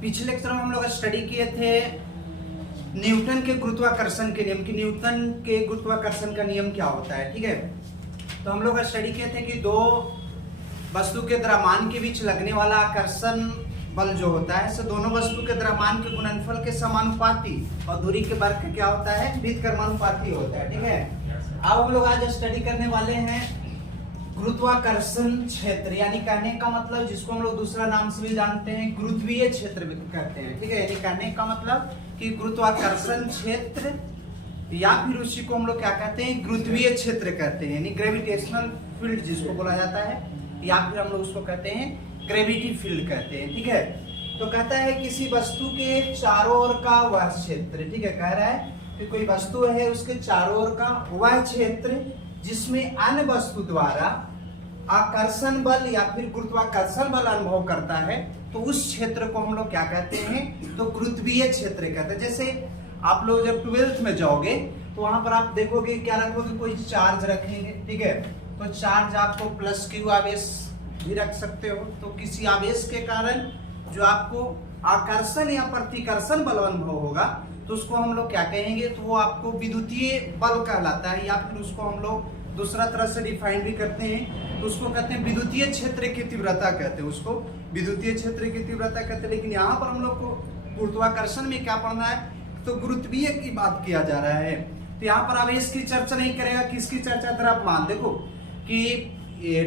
पिछले लेक्चर में हम लोग स्टडी किए थे न्यूटन के गुरुत्वाकर्षण के नियम कि न्यूटन के गुरुत्वाकर्षण का नियम क्या होता है। ठीक है, तो हम लोग स्टडी किए थे कि दो वस्तु के द्रव्यमान के बीच लगने वाला आकर्षण बल जो होता है सो दोनों वस्तु के द्रव्यमान के गुणनफल के समानुपाती और दूरी के वर्ग का क्या होता है, व्युत्क्रमानुपाती होता है। ठीक है, अब हम लोग आज स्टडी करने वाले हैं गुरुत्वाकर्षण क्षेत्र, यानी कहने का मतलब जिसको हम लोग दूसरा नाम से भी जानते हैं गुरुत्वीय क्षेत्र कहते हैं। ठीक है, यानी कहने का मतलब कि गुरुत्वाकर्षण क्षेत्र या फिर उसी को हम लोग क्या कहते हैं, गुरुत्वीय क्षेत्र कहते हैं, यानी ग्रेविटेशनल फील्ड जिसको बोला जाता है, या फिर हम लोग उसको कहते हैं ग्रेविटी फील्ड कहते हैं। ठीक है, तो कहता है किसी वस्तु के चारों ओर का वह क्षेत्र। ठीक है, कह रहा है कि कोई वस्तु है उसके चारों ओर का वह क्षेत्र जिसमें अन्य वस्तु द्वारा आकर्षण बल या फिर गुरुत्वाकर्षण बल अनुभव करता है, तो उस क्षेत्र को हम लोग क्या कहते हैं, तो गुरुत्वीय क्षेत्र कहते हैं। जैसे आप लोग जब 12th में जाओगे तो वहां पर आप देखोगे क्या रखोगे, कोई चार्ज रखेंगे। ठीक है, तो चार्ज आपको प्लस क्यू आवेश भी रख सकते हो, तो किसी आवेश के कारण जो आपको आकर्षण या प्रतिकर्षण बल अनुभव होगा तो उसको हम लोग क्या कहेंगे, तो वो आपको विद्युतीय बल कहलाता है, या फिर उसको हम लोग दूसरा तरह से डिफाइन भी करते हैं, तो उसको कहते हैं विद्युतीय क्षेत्र की तीव्रता कहते हैं, उसको विद्युतीय क्षेत्र की तीव्रता कहते हैं। लेकिन यहाँ पर हम लोग को गुरुत्वाकर्षण में क्या पढ़ना है, तो गुरुत्वीय की बात किया जा रहा है। तो यहाँ पर आवेश की चर्चा नहीं करेगा, किसकी चर्चा, द्रव्यमान। देखो कि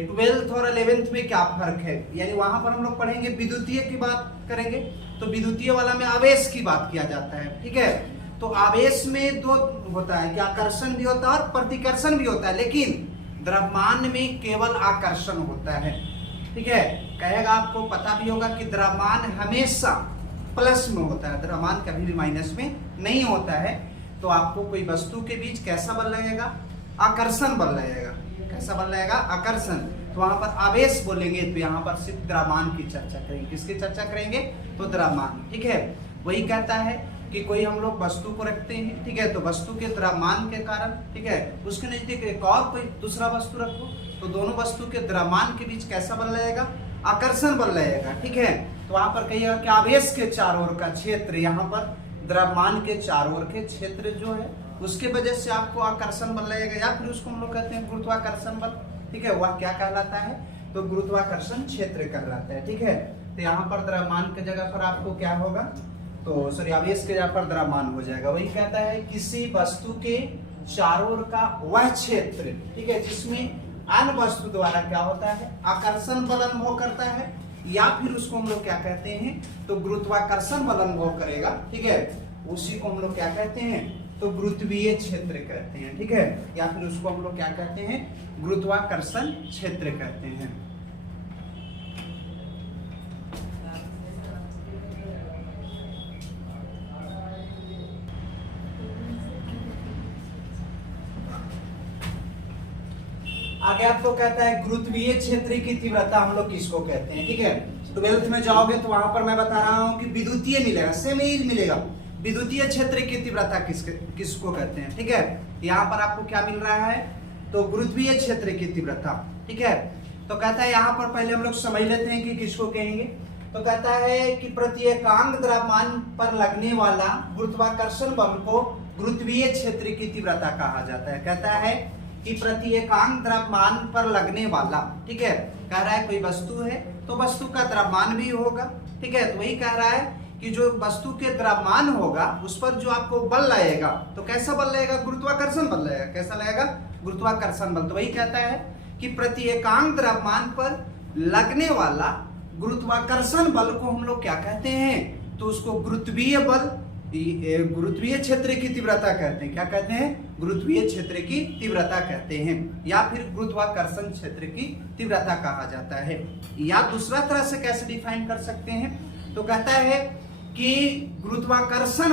12th और 11th में क्या फर्क है, यानी वहां पर हम लोग पढ़ेंगे विद्युतीय की बात करेंगे, तो विद्युतीय वाला में आवेश की बात किया जाता है। ठीक है, तो आवेश में दो होता है कि आकर्षण भी होता है और प्रतिकर्षण भी होता है, लेकिन द्रव्यमान में केवल आकर्षण होता है। ठीक है, कहेगा आपको पता भी होगा कि द्रव्यमान हमेशा प्लस में होता है, द्रव्यमान कभी भी माइनस में नहीं होता है। तो आपको कोई वस्तु के बीच कैसा बल लगेगा, आकर्षण बल लगेगा। कैसा बल लगेगा, आकर्षण। तो वहां पर आवेश बोलेंगे तो यहाँ पर सिर्फ द्रव्यमान की चर्चा करेंगे। किसकी चर्चा करेंगे, तो द्रव्यमान। ठीक है, वही कहता है कि कोई हम लोग वस्तु को रखते हैं। ठीक है, तो वस्तु के द्रव्यमान के कारण, ठीक है, उसके नजदीक एक और कोई दूसरा वस्तु रखो, तो दोनों वस्तु के द्रव्यमान के बीच कैसा बल लगेगा, आकर्षण बल लगेगा। ठीक है, तो वहां पर कहिएगा कि आवेश के चारों ओर का क्षेत्र, यहाँ पर द्रव्यमान के चारों ओर के क्षेत्र जो है उसके वजह से आपको आकर्षण बल लगेगा, या फिर उसको हम लोग कहते हैं गुरुत्वाकर्षण बल। ठीक है, वह क्या कहलाता है, तो गुरुत्वाकर्षण क्षेत्र कहलाता है। ठीक है, तो यहाँ पर द्रव्यमान की जगह पर आपको क्या होगा, तो सॉरी आवेश के जगह पर द्रव्यमान हो जाएगा। वही कहता है किसी वस्तु के चारों ओर का वह क्षेत्र, ठीक है, जिसमें अन्य वस्तु द्वारा क्या होता है, आकर्षण बल अनुभव करता है, या फिर उसको हम लोग क्या कहते हैं, तो गुरुत्वाकर्षण बल अनुभव करेगा। ठीक है, उसी को हम लोग क्या कहते हैं, तो गुरुत्वीय क्षेत्र कहते हैं। ठीक है, या फिर उसको हम लोग क्या कहते हैं, गुरुत्वाकर्षण क्षेत्र कहते हैं। आगे आपको कहता है गुरुत्वीय क्षेत्र की तीव्रता हम लोग किसको कहते हैं। ठीक है, 12th में जाओगे तो वहां पर मैं बता रहा हूं कि विद्युतीय मिलेगा, सेम ही मिलेगा। विद्युतीय क्षेत्र की तीव्रता किसको कहते हैं। ठीक है, यहाँ पर आपको क्या मिल रहा है, तो गुरुत्वीय क्षेत्र की तीव्रता। ठीक है, तो कहता है यहाँ पर पहले हम लोग समझ लेते हैं कि किसको कहेंगे। तो कहता है कि प्रत्येकांक द्रव्यमान पर लगने वाला गुरुत्वाकर्षण बल को गुरुत्वीय क्षेत्र की तीव्रता कहा जाता है। कहता है कि प्रत्येकांक द्रव्यमान पर लगने वाला, ठीक है, कह रहा है कोई वस्तु है तो वस्तु का द्रव्यमान भी होगा। ठीक है, तो वही कह रहा है कि जो वस्तु के द्रव्यमान होगा उस पर जो आपको बल लगेगा, तो कैसा बल लगेगा, गुरुत्वाकर्षण बल लगेगा। कैसा लगेगा, गुरुत्वाकर्षण बल। तो वही कहता है कि प्रत्येकांक द्रव्यमान पर लगने वाला गुरुत्वाकर्षण बल को हम लोग क्या कहते हैं, तो उसको गुरुत्वीय बल, गुरुत्वीय क्षेत्र की तीव्रता कहते हैं। क्या कहते हैं, गुरुत्वीय क्षेत्र की तीव्रता कहते हैं, या फिर गुरुत्वाकर्षण क्षेत्र की तीव्रता कहा जाता है। या दूसरा तरह से कैसे डिफाइन कर सकते हैं, तो कहता है कि गुरुत्वाकर्षण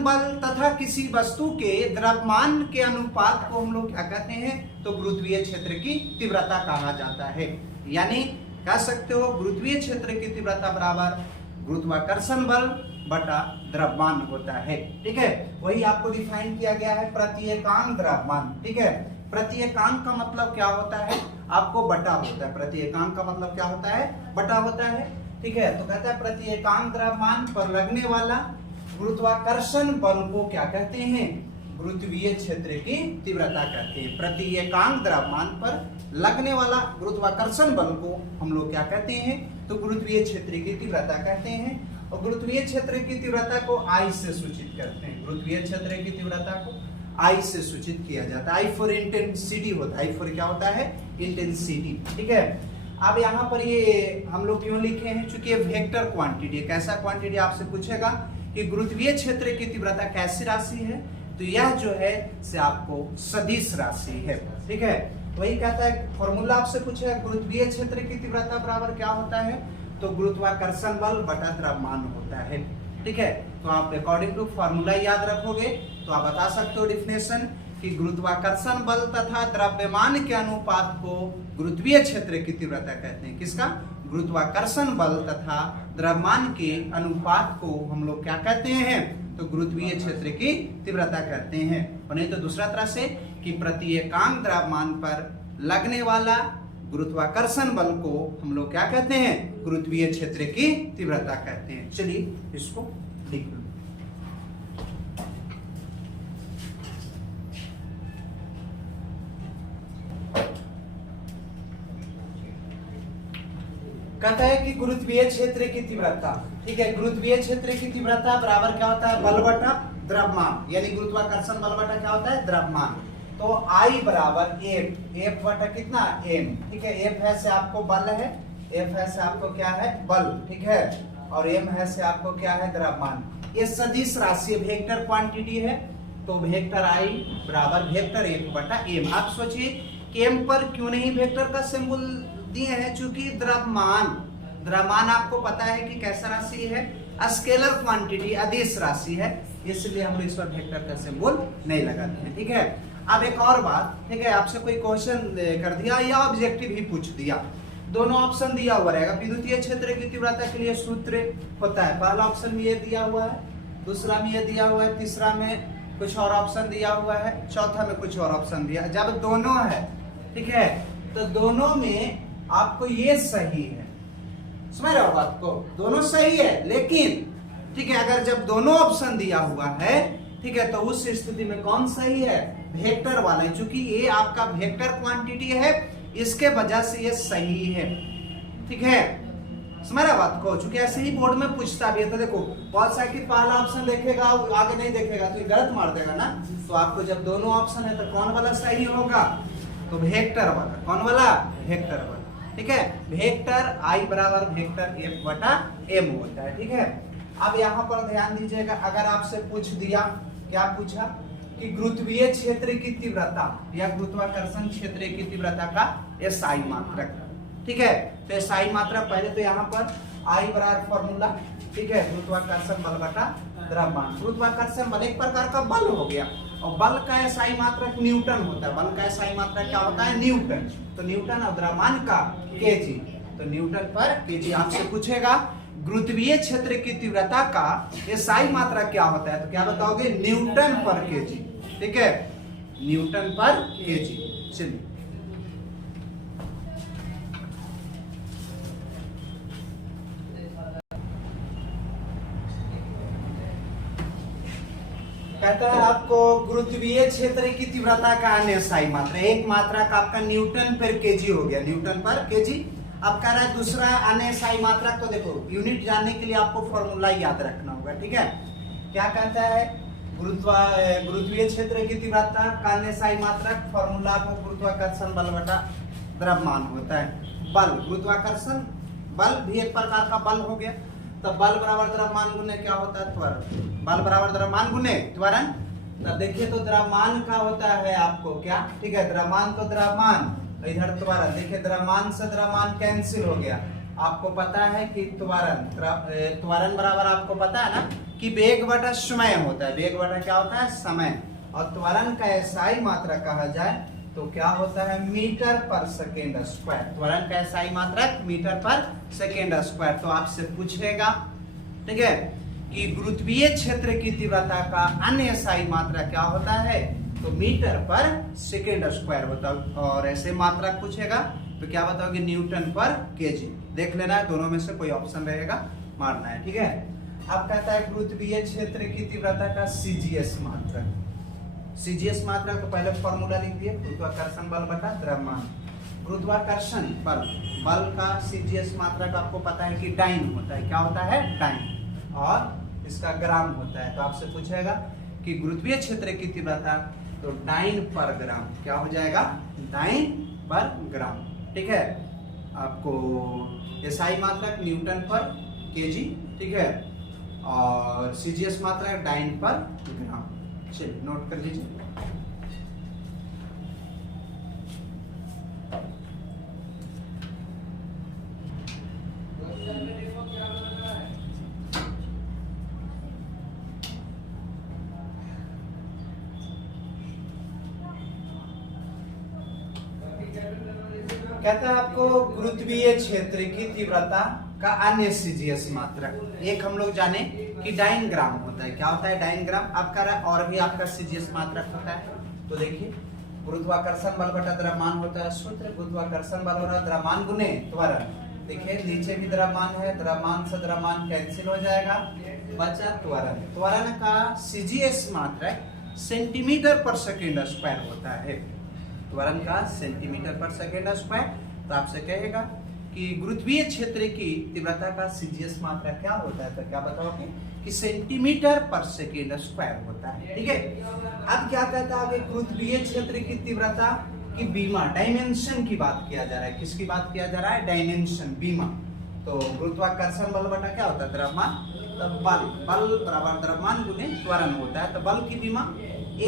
बल तथा किसी वस्तु के द्रव्यमान के अनुपात को हम लोग क्या कहते हैं, तो गुरुत्वीय क्षेत्र की तीव्रता कहा जाता है। यानी कह सकते हो गुरुत्वीय क्षेत्र की तीव्रता बराबर गुरुत्वाकर्षण बल बटा द्रव्यमान होता है। ठीक है, वही आपको डिफाइन किया गया है प्रति एकांक द्रव्यमान। ठीक है, प्रति एकांक का मतलब क्या होता है, आपको बटा होता है। प्रति एकांक का मतलब क्या होता है, बटा होता है। ठीक है, तो कहता है प्रति एकांक द्रव्यमान पर लगने वाला गुरुत्वाकर्षण बल को क्या कहते हैं, गुरुत्वीय क्षेत्र की तीव्रता कहते हैं। प्रति एकांक द्रव्यमान पर लगने वाला गुरुत्वाकर्षण बल को हम लोग क्या कहते हैं, तो गुरुत्वीय क्षेत्र की तीव्रता कहते हैं। और गुरुत्वीय क्षेत्र की तीव्रता को आई से सूचित करते हैं। गुरुत्वीय क्षेत्र की तीव्रता को आई से सूचित किया जाता है। आई फॉर इंटेंसिटी होता है। आई फॉर क्या होता है, इंटेंसिटी। ठीक है, अब यहाँ पर ये हम लोग क्यों लिखे हैं, चूंकि ये वेक्टर क्वांटिटी, कैसा क्वांटिटी आपसे पूछेगा कि गुरुत्वीय क्षेत्र की तीव्रता कैसी राशि है, तो यह जो है से आपको सदिश राशि है। ठीक है, वही कहता है फॉर्मूला आपसे पूछेगा गुरुत्वीय क्षेत्र की तीव्रता बराबर क्या होता है, तो गुरुत्वाकर्षण बल बटा द्रव्यमान होता है। ठीक है, तो आप अकॉर्डिंग टू फॉर्मूला याद रखोगे तो आप बता सकते हो डिफिनेशन कि गुरुत्वाकर्षण बल तथा द्रव्यमान के अनुपात को गुरुत्वीय क्षेत्र की तीव्रता कहते हैं। किसका, गुरुत्वाकर्षण बल तथा द्रव्यमान के अनुपात को हम लोग क्या कहते हैं, तो गुरुत्वीय क्षेत्र की तीव्रता कहते हैं। और नहीं तो दूसरा तरह से कि प्रति एकांक द्रव्यमान पर लगने वाला गुरुत्वाकर्षण बल को हम लोग क्या कहते हैं, गुरुत्वीय क्षेत्र की तीव्रता कहते हैं। चलिए इसको लिख लो। कहता है कि गुरुत्वीय क्षेत्र की तीव्रता, ठीक है, गुरुत्वीय क्षेत्र की तीव्रता बराबर क्या होता है, बल बटा द्रव्यमान, यानी गुरुत्वाकर्षण बल बटा क्या होता है, द्रव्यमान। तो I बराबर एफ बटा कितना, एम। ठीक है, एफ है से आपको बल है, एफ है से आपको क्या है, बल। ठीक है, और एम है से आपको क्या है, द्रव्यमान। ये सदिश राशि वेक्टर क्वांटिटी है, तो वेक्टर I बराबर वेक्टर एफ बटा एम। आप सोचिए कि एम पर क्यों नहीं वेक्टर का सिंबल दिए हैं, चूंकि द्रव्यमान आपको पता है कि कैसा राशि है, स्केलर क्वांटिटी, अदिश राशि है, इसलिए हम इस पर वेक्टर का सिंबल नहीं लगाते हैं। ठीक है, अब एक और बात, ठीक है, आपसे कोई क्वेश्चन कर दिया या ऑब्जेक्टिव ही पूछ दिया, दोनों ऑप्शन दिया हुआ रहेगा। विद्युतीय क्षेत्र की तीव्रता के लिए सूत्र होता है, पहला ऑप्शन में ये दिया हुआ है, दूसरा में ये दिया हुआ है, तीसरा में कुछ और ऑप्शन दिया हुआ है, चौथा में कुछ और ऑप्शन दिया। जब दोनों है, ठीक है, तो दोनों में आपको ये सही है, समझ रहे हो बात को, दोनों सही है। लेकिन ठीक है, अगर जब दोनों ऑप्शन दिया हुआ है, ठीक है, तो उस स्थिति में कौन सही है, वेक्टर वाला है, क्योंकि ये आपका वेक्टर क्वांटिटी है, इसके वजह से ये सही है। ठीक है, समझ रहे बात को, चूंकि ऐसे ही बोर्ड में पूछता भी है। तो देखो बहुत सा कि पहला ऑप्शन देखेगा आगे नहीं देखेगा तो ये गलत मार देगा ना, तो आपको जब दोनों ऑप्शन है तो कौन वाला सही होगा, तो वेक्टर वाला। कौन वाला, वेक्टर वाला। ठीक है, वेक्टर I बराबर वेक्टर एफ बटा एम होता है। ठीक है, अब यहाँ पर ध्यान दीजिएगा, अगर आपसे पूछ दिया, क्या पूछा कि गुरुत्वीय क्षेत्र की तीव्रता या गुरुत्वाकर्षण क्षेत्र की तीव्रता का SI मात्रक, ठीक है, तो SI मात्रक पहले तो यहाँ पर I बराबर फॉर्मूला, ठीक है, गुरुत्वाकर्षण बल बटा द्रव्यमान। गुरुत्वाकर्षण बल एक प्रकार का बल हो गया, और बल का SI मात्रक न्यूटन होता है। बल का SI मात्रक क्या होता है, न्यूटन। तो न्यूटन और द्रव्यमान का केजी, तो न्यूटन पर केजी आपसे पूछेगा गुरुत्वीय क्षेत्र की तीव्रता का SI मात्रक क्या होता है, तो क्या बताओगे, न्यूटन पर केजी। ठीक है, न्यूटन पर केजी। चलिए कहता है आपको गुरुत्वीय क्षेत्र की तीव्रता का अन्य SI मात्रा, एक मात्रक आपका न्यूटन पर केजी हो गया, न्यूटन पर केजी। अब कह रहा है दूसरा अन्य SI मात्रक, तो देखो यूनिट जानने के लिए आपको फॉर्मूला याद रखना होगा। ठीक है, क्या कहता है, गुरुत्वीय क्षेत्र की तीव्रता का अन्य SI मात्रक, फॉर्मूला को गुरुत्वाकर्षण बल बटा द्रव्यमान होता है। बल, गुरुत्वाकर्षण बल भी एक प्रकार का बल हो गया, तब बल बराबर द्रव्यमान गुने क्या होता है, त्वरण। बल बराबर द्रव्यमान गुने त्वरण। तब देखिए तो द्रव्यमान का होता है आपको क्या, ठीक है, द्रव्यमान तो द्रव्यमान, इधर त्वरण, देखिए द्रव्यमान से द्रव्यमान कैंसिल हो गया। आपको पता है कि त्वरण बराबर आपको पता है ना कि वेग बटा समय होता है, वेग बटा क्या होता है, समय। और त्वरण का SI मात्रा कहा जाए तो क्या होता है, मीटर पर सेकेंड स्क्वायर। त्वरण का SI मात्रक मीटर पर सेकेंड स्क्वायर। तो आपसे पूछेगा, ठीक है, कि गुरुत्वीय क्षेत्र की तीव्रता का अन्य SI मात्रा क्या होता है, तो मीटर पर सेकेंड स्क्वायर होता है। और ऐसे मात्रा पूछेगा तो क्या बताओगे, न्यूटन पर केजी। देख लेना है, दोनों में से कोई ऑप्शन रहेगा, मारना है, ठीक है। अब कहता है गुरुत्वीय क्षेत्र की तीव्रता का CGS मात्रा। CGS मात्रा तो पहले फॉर्मूला लिख दिए, गुरुत्वाकर्षण बल बटा द्रव्यमान। गुरुत्वाकर्षण बल, बल का CGS मात्रा का आपको पता है कि डाइन होता है। क्या होता है, डाइन, और इसका ग्राम होता है। तो आपसे पूछेगा कि गुरुत्वीय क्षेत्र की तीव्रता, तो डाइन पर ग्राम। क्या हो जाएगा, डाइन पर ग्राम, ठीक है। आपको SI मात्रा न्यूटन पर केजी, ठीक है, और CGS मात्रा डाइन पर ग्राम। चलिए नोट कर लीजिए। कहता है आपको गुरुत्वीय क्षेत्र की तीव्रता का अन्य CGS मात्रा। एक हम लोग जाने कि डाइन ग्राम होता है। क्या होता है, डाइन ग्राम। अब कह रहा है और भी आपका CGS मात्रा होता है। तो देखिए, गुरुत्वाकर्षण बल बटा द्रव्यमान होता है सूत्र। गुरुत्वाकर्षण बल बटा द्रव्यमान गुने त्वरण। देखिए नीचे भी द्रव्यमान है, द्रव्यमान से द्रव्यमान कैंसिल हो जाएगा, बचा त्वरण। त्वरण का CGS मात्रा सेंटीमीटर पर सेकेंड स्क्वायर होता है। त्वरण का सेंटीमीटर पर सेकेंड स्क्वायर। तो आपसे कहेगा कि गुरुत्वीय क्षेत्र की तीव्रता का CGS मात्रा क्या होता है, तो क्या बताओगे कि सेंटीमीटर पर सेकेंड स्क्वायर होता है, ठीक है। अब क्या कहता है, गुरुत्वीय क्षेत्र की तीव्रता की बीमा, डायमेंशन की बात किया जा रहा है। किसकी बात किया जा रहा है, डायमेंशन, बीमा। तो गुरुत्वाकर्षण बल बटा क्या होता है, द्रव्यमान। तो बल बराबर द्रव्यमान गुने त्वरण होता है। तो बल की बीमा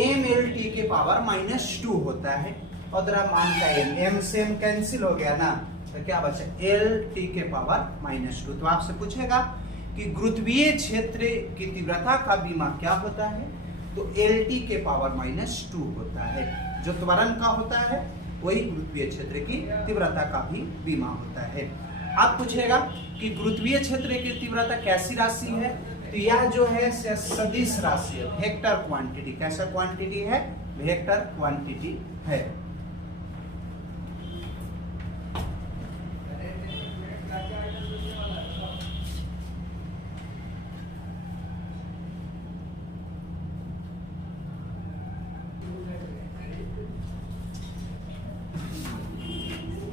mLT के पावर -2 होता है, और द्रव्यमान का m से m कैंसिल हो गया ना, तो क्या बचा, LT के पावर -2। तो आपसे पूछेगा कि गुरुत्वीय क्षेत्र की तीव्रता का बीमा क्या होता है, तो LT के पावर -2 होता है। जो त्वरण का होता है वही गुरुत्वीय क्षेत्र की तीव्रता का भी बीमा होता है। आप पूछेगा कि गुरुत्वीय क्षेत्र की तीव्रता कैसी राशि है, तो यह जो है सदिश राशि है, वेक्टर क्वांटिटी। कैसा क्वांटिटी है, वेक्टर क्वांटिटी है।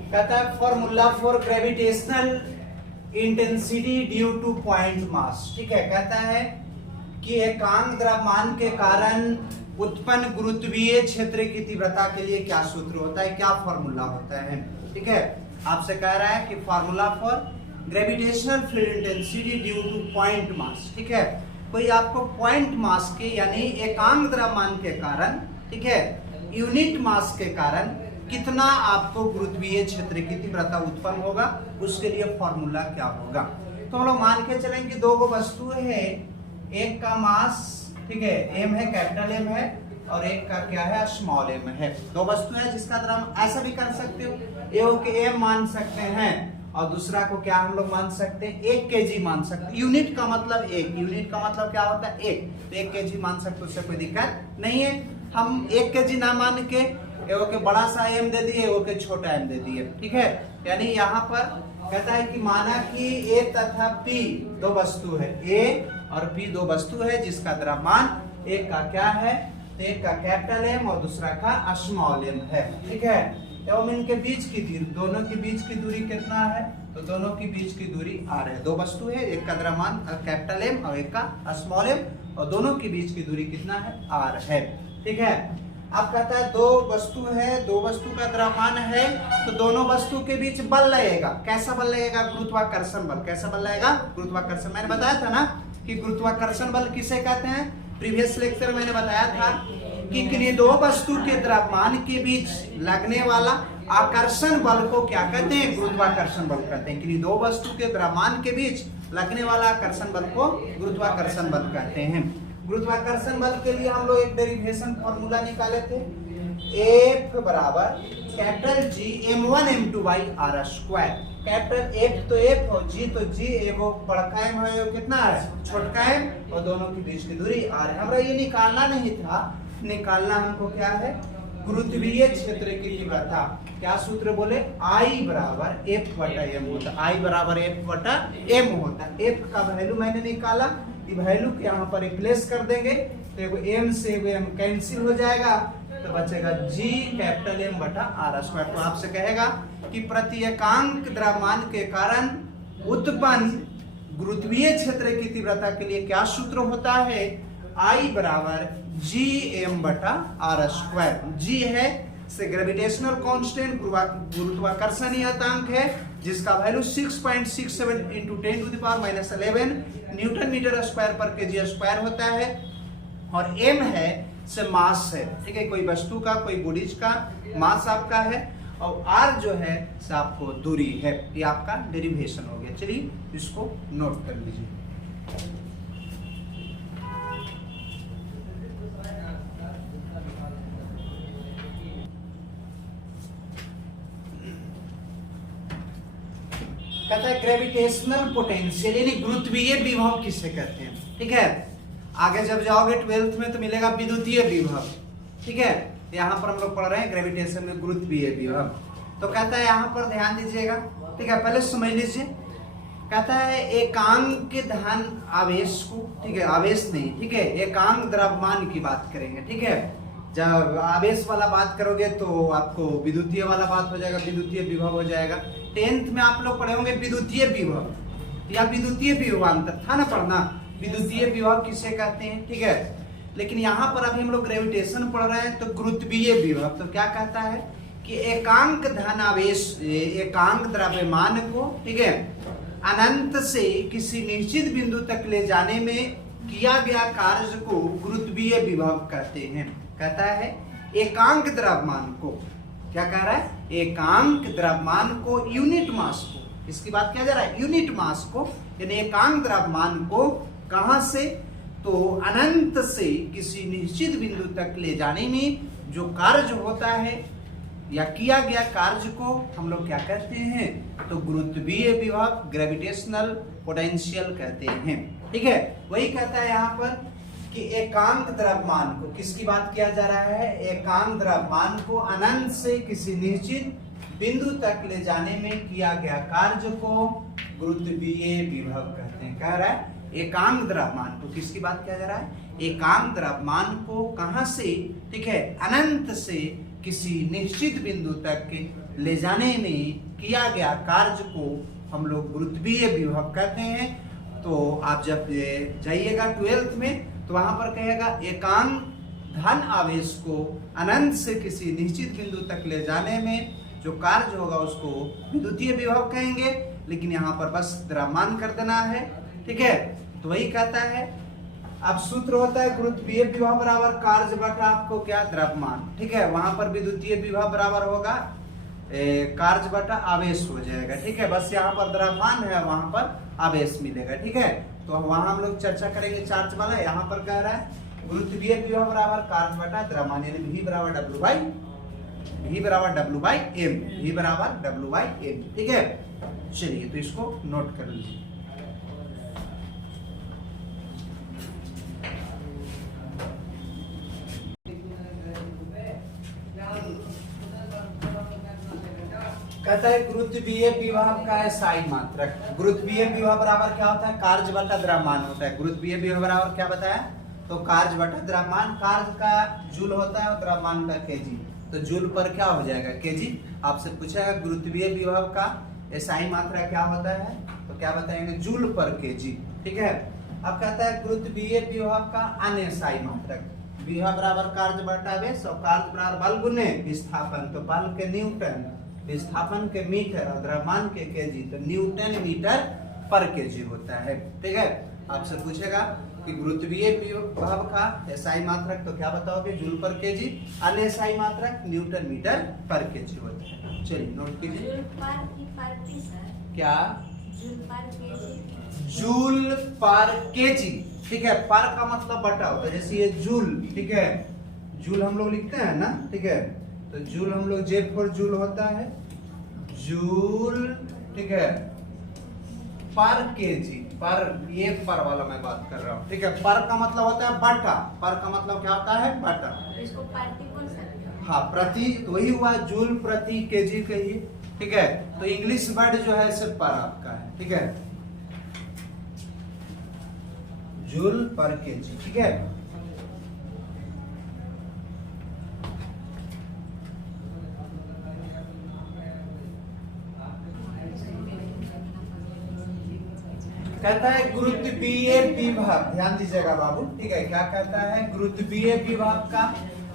कहता है formula for gravitational intensity due two point mass, ठीक है। कहता है कि एकांक द्रव्यमान के कारण उत्पन्न गुरुत्वीय क्षेत्र की तीव्रता के लिए क्या सूत्र होता है, क्या फॉर्मूला होता है, ठीक है। आपसे कह रहा है कि formula for gravitational field intensity due two point mass, ठीक है। कोई आपको पॉइंट मास के यानी एकांक द्रव्यमान के कारण, ठीक है, यूनिट मास के कारण कितना आपको गुरुत्वीय क्षेत्र की तीव्रता उत्पन्न होगा, उसके लिए फॉर्मूला क्या होगा। तो हम लोग मान के चलेंगे दो वस्तु है, एक का मास, ठीक है, m है, कैपिटल M है, और एक का क्या है, स्मॉल m है। दो वस्तु है जिसका द्रव्यमान ऐसा भी कर सकते हो, एक के m मान सकते हैं और दूसरा को क्या हम लोग मान सकते हैं, 1 kg मान सकते हैं। यूनिट का मतलब एक, यूनिट का मतलब क्या होता है, एक, तो 1 kg मान सकते, उससे कोई दिक्कत नहीं है। हम 1 kg ना मान के एगो के बड़ा सा m दे दिए, एगो के छोटा m दे दिए, ठीक है। यानी यहाँ पर कहता है कि माना कि A तथा P दो वस्तु है, A और P दो वस्तु है जिसका द्रव्यमान एक का क्या है, तो एक का कैपिटल M और दूसरा का स्मॉल m है, ठीक है। एवं इनके बीच की दूरी, दोनों के बीच की दूरी कितना है, तो दोनों के बीच की दूरी r है। दो वस्तु है, एक का द्रव्यमान कैपिटल M और एक का स्मॉल m, और दोनों के बीच की दूरी कितना है, r है, ठीक है। अब कहता है दो वस्तु है, दो वस्तु का द्रव्यमान है, तो दोनों वस्तु के बीच बल लगेगा। कैसा बल लगेगा, गुरुत्वाकर्षण बल। कैसा बल लगेगा, गुरुत्वाकर्षण। मैंने बताया था ना कि गुरुत्वाकर्षण बल किसे कहते हैं, प्रीवियस लेक्चर मैंने बताया था कि किन्हीं दो वस्तु के द्रव्यमान के बीच लगने वाला आकर्षण बल को क्या कहते हैं, गुरुत्वाकर्षण बल कहते हैं। किन्हीं दो वस्तु के द्रव्यमान के बीच लगने वाला आकर्षण बल को गुरुत्वाकर्षण बल कहते हैं। गुरुत्वाकर्षण बल के लिए हम लोग एक डेरिवेशन फॉर्मूला निकाले थे एफ बराबर capital G m1 m2 by R square. Capital F तो एफ और जी तो जी, एगो बड़का एम है वो कितना है छोटका एम, और दोनों के बीच की दूरी आर है। हमरा ये निकालना नहीं था, निकालना हमको क्या है गुरुत्वीय क्षेत्र की तीव्रता। क्या सूत्र बोले I बराबर एफ बटा एम होता, I बराबर एफ बटा एम होता। एफ का वैल्यू मैंने निकाला, ये वैल्यू के यहाँ पर रिप्लेस कर देंगे तो एगो एम से एगो एम कैंसिल हो जाएगा, तो बचेगा जी कैपिटल एम बटा आर स्क्वायर। तो आपसे कहेगा कि प्रति एकांक द्रव्यमान के कारण उत्पन्न गुरुत्वीय क्षेत्र की तीव्रता के लिए क्या सूत्र होता है, I बराबर जी एम बटा आर स्क्वायर। जी है से ग्रेविटेशनल कांस्टेंट गुरुत्वाकर्षण नियतांक है जिसका वैल्यू 6.67 × 10⁻⁻11 न्यूटन मीटर स्क्वायर पर केजी स्क्वायर होता है, और m है से मास है, ठीक है, कोई वस्तु का कोई बॉडीज का मास आपका है, और r जो है से आपको दूरी है। ये आपका डेरिवेशन हो गया। चलिए इसको नोट कर लीजिए। कहता है ग्रेविटेशनल पोटेंशियल यानी गुरुत्वीय विभव किसे कहते हैं, ठीक है। आगे जब जाओगे 12th में तो मिलेगा विद्युतीय विभव, ठीक है। यहाँ पर हम लोग पढ़ रहे हैं ग्रेविटेशन में गुरुत्वीय विभव। तो कहता है यहाँ पर ध्यान दीजिएगा, ठीक है, पहले समझ लीजिए। कहता है एकांक धन आवेश को, ठीक है, आवेश नहीं, ठीक है, एकांक द्रव्यमान की बात करेंगे, ठीक है। जब आवेश वाला बात करोगे तो आपको विद्युतीय वाला बात हो जाएगा, विद्युतीय विभव हो जाएगा। 10th में आप लोग पढ़े होंगे विद्युतीय विभव या विद्युतीय विभवांतर था ना पढ़ना, विद्युतीय विभव किसे कहते हैं, ठीक है। लेकिन यहाँ पर अभी हम लोग ग्रेविटेशन पढ़ रहे हैं तो गुरुत्वीय विभव। तो क्या कहता है कि एकांक धनावेश एकांक द्रव्यमान को, ठीक है, अनंत से किसी निश्चित बिंदु तक ले जाने में किया गया कार्य को गुरुत्वीय विभव कहते हैं। कहता है एकांक द्रव्यमान को, क्या कह रहा है, एकांक द्रव्यमान को, यूनिट मास को, इसकी बात किया जा रहा है, यूनिट मास को यानी एकांक द्रव्यमान को कहां से, तो अनंत से किसी निश्चित बिंदु तक ले जाने में जो कार्य होता है या किया गया कार्य को हम लोग क्या कहते हैं, तो गुरुत्वीय विभव ग्रेविटेशनल पोटेंशियल कहते हैं, ठीक है। वही कहता है यहाँ पर कि एकांक द्रव्यमान को, किसकी बात किया जा रहा है, एकांक द्रव्यमान को अनंत से किसी निश्चित बिंदु तक ले जाने में किया गया कार्य को गुरुत्वीय विभव कहते हैं। कह रहा है एकांक द्रव्यमान को, किसकी बात किया जा रहा है, एकांक द्रव्यमान को कहां से, ठीक है, अनंत से किसी निश्चित बिंदु तक ले जाने में किया गया कार्य को हम लोग गुरुत्वीय विभव कहते हैं। तो आप जब जाइएगा 12th में तो वहां पर कहेगा एकांक धन आवेश को अनंत से किसी निश्चित बिंदु तक ले जाने में जो कार्य होगा उसको विद्युतीय विभव कहेंगे, लेकिन यहाँ पर बस द्रव्यमान कर देना है, ठीक है। तो वही कहता है, अब सूत्र होता है गुरुत्वीय विभव बराबर कार्य बटा आपको क्या द्रव्यमान, ठीक है। वहां पर विद्युतीय विभव बराबर होगा कार्य बटा आवेश हो जाएगा, ठीक है। बस यहाँ पर द्रव्यमान है, वहां पर आवेश मिलेगा, ठीक है। तो वहां हम लोग चर्चा करेंगे चार्ज वाला। यहाँ पर कह रहा है गुरुत्वीय विभव बराबर कार्य बटा द्रव्यमान यानी V बराबर W बाई M, V बराबर W बाई M, ठीक है। चलिए तो इसको नोट कर लीजिए। कहता है गुरुत्वीय विभव का है साई मात्रक। गुरुत्वीय विभव बराबर क्या होता है, कार्य बटा द्रव्यमान होता है। गुरुत्वीय विभव बराबर क्या बताया, तो कार्य बटा द्रव्यमान। कार्य का जूल होता है और द्रव्यमान का केजी, तो जूल पर क्या हो जाएगा केजी। आपसे पूछेगा गुरुत्वीय विभव का एसआई मात्रा क्या होता है, तो क्या बताएंगे जूल पर केजी, ठीक है। अब कहता है गुरुत्वीय विभव का अनएसआई मात्रक। विभव बराबर कार्य बटा आवेश और कार्य बराबर बल गुने विस्थापन, तो बल के न्यूटन, विस्थापन के मीटर और द्रव्यमान के केजी, तो न्यूटन मीटर पर केजी होता है, ठीक है। आपसे पूछेगा कि गुरुत्वीय विभव का एसआई मात्रक, तो क्या बताओगे जूल पर केजी, अनएसआई मात्रक न्यूटन मीटर पर केजी होता है। चलिए नोट कीजिए क्या, जूल पर केजी, ठीक है। पर का मतलब बटा होता है, जैसे ये जूल, ठीक है, जूल हम लोग लिखते हैं ना, ठीक है। तो जूल हम लोग जे फॉर जूल होता है जूल, ठीक है, पर केजी, पर ये पर वाला मैं बात कर रहा हूँ, ठीक है। पर का मतलब होता है बटा, पर का मतलब क्या होता है बटा, इसको पार्टी बोल सकते हो। हाँ प्रति, तो वही हुआ जूल प्रति केजी कहिए, ठीक है। तो इंग्लिश वर्ड जो है सिर्फ पर आपका है, ठीक है, जूल पर केजी, ठीक है। कहता है गुरुत्वीय विभव, ध्यान दीजिएगा बाबू, ठीक है। क्या कहता है गुरुत्वीय विभव का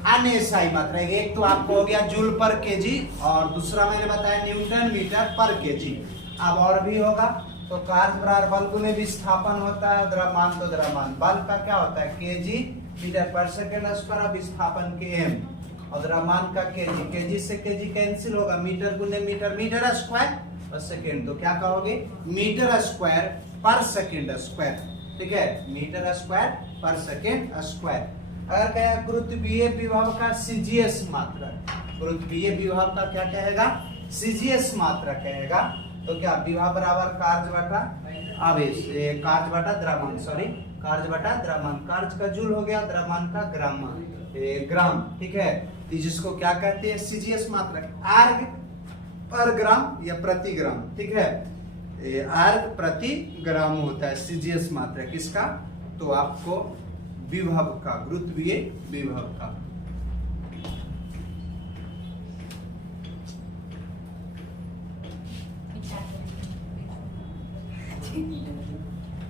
अन्य स्थायी मात्रा, एक तो आपको हो गया जूल पर केजी और दूसरा मैंने बताया न्यूटन मीटर पर केजी। अब और भी होगा, तो कार्य बराबर बल गुने विस्थापन होता है, द्रव्यमान तो द्रव्यमान, बल का क्या होता है केजी मीटर पर सेकेंड स्क्वायर, विस्थापन के एम, और द्रव्यमान का केजी, केजी से केजी कैंसिल होगा, मीटर गुने मीटर, मीटर स्क्वायर पर सेकेंड, तो क्या कहोगे मीटर स्क्वायर पर सेकेंड स्क्वायर, ठीक है, मीटर स्क्वायर पर सेकेंड स्क्वायर। अगर कहेगा गुरुत्वीय विभव का सीजीएस मात्रा, गुरुत्वीय विभव का क्या कहेगा सीजीएस मात्रा कहेगा, तो क्या विभव बराबर कार्य बटा आवेश, कार्य बटा द्रव्यमान, सॉरी कार्य बटा द्रव्यमान, कार्य का जूल हो गया, द्रव्यमान का ग्राम, ग्राम, ठीक है। तो जिसको क्या कहते हैं सीजीएस मात्रा, आर्ग पर ग्राम या प्रति ग्राम, ठीक है, आर्ग प्रति ग्राम होता है सीजीएस मात्रा किसका, तो आपको विभव का, गुरुत्वीय विभव का।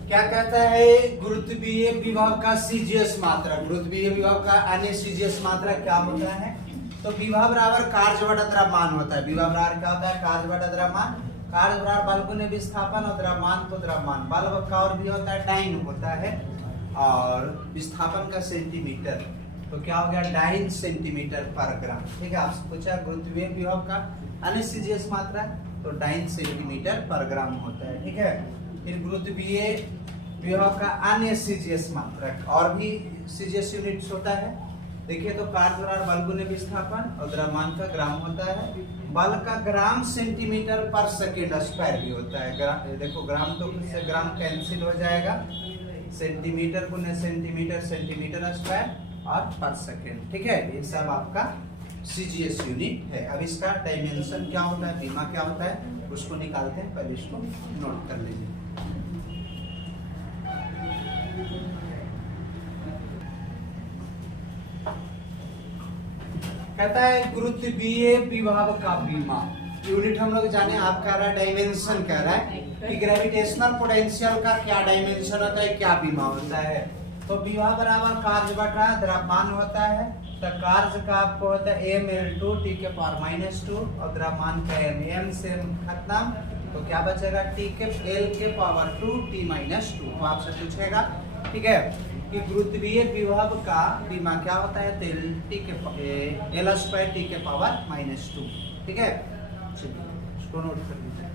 क्या कहता है गुरुत्वीय विभव का सीजीएस मात्रा, गुरुत्वीय विभव का अन्य सीजीएस मात्रा क्या होता है, तो विभव बराबर कार्य बटा द्रव्यमान होता है, विभव बराबर क्या होता है कार्य बटा द्रव्यमान, कार्य बराबर बल गुने विस्थापन और द्रव्यमान को द्रव्यमान, बल का और भी होता है डाइन होता है, और विस्थापन का सेंटीमीटर, तो क्या हो गया डाइन सेंटीमीटर पर ग्राम, ठीक है। आपसे पूछा गुरुत्वीय विभव का अन्य सीजीएस मात्रा, तो डाइन सेंटीमीटर पर ग्राम होता है, ठीक है। फिर गुरुत्वीय विभव का अन्य सीजीएस मात्रा, और भी सीजीएस यूनिट्स होता है, देखिए तो कार्य बराबर बल गुने विस्थापन और द्रव्यमान का ग्राम होता है, बल का ग्राम सेंटीमीटर पर सेकेंड स्क्वायर भी होता है, देखो ग्राम तो से ग्राम कैंसिल हो जाएगा, सेंटीमीटर गुने सेंटीमीटर, सेंटीमीटर स्क्वायर और पर सेकेंड, ठीक है। ये सब आपका सीजीएस यूनिट है। अब इसका डायमेंशन क्या होता है, बीमा क्या होता है, उसको निकालते हैं, पहले इसको नोट कर लीजिए। कहता है गुरुत्वीय विभव का बीमा, यूनिट हम लोग जाने, आप कह रहा है डायमेंशन कह रहा है कि ग्रेविटेशनल पोटेंशियल का क्या डायमेंशन होता है, क्या बीमा होता है, तो विभव बराबर कार्य बटा द्रव्यमान होता है, तो कार्य का आपको होता है m/2 t के पावर -2 और द्रव्यमान का m से खत्म, तो क्या बचेगा t के l के पावर 2 t -2, तो आपसे पूछेगा, ठीक है, कि गुरुत्वीय विभव का बीमा क्या होता है, तो l² t के पावर -2, ठीक है, इसको नोट कर लीजिए।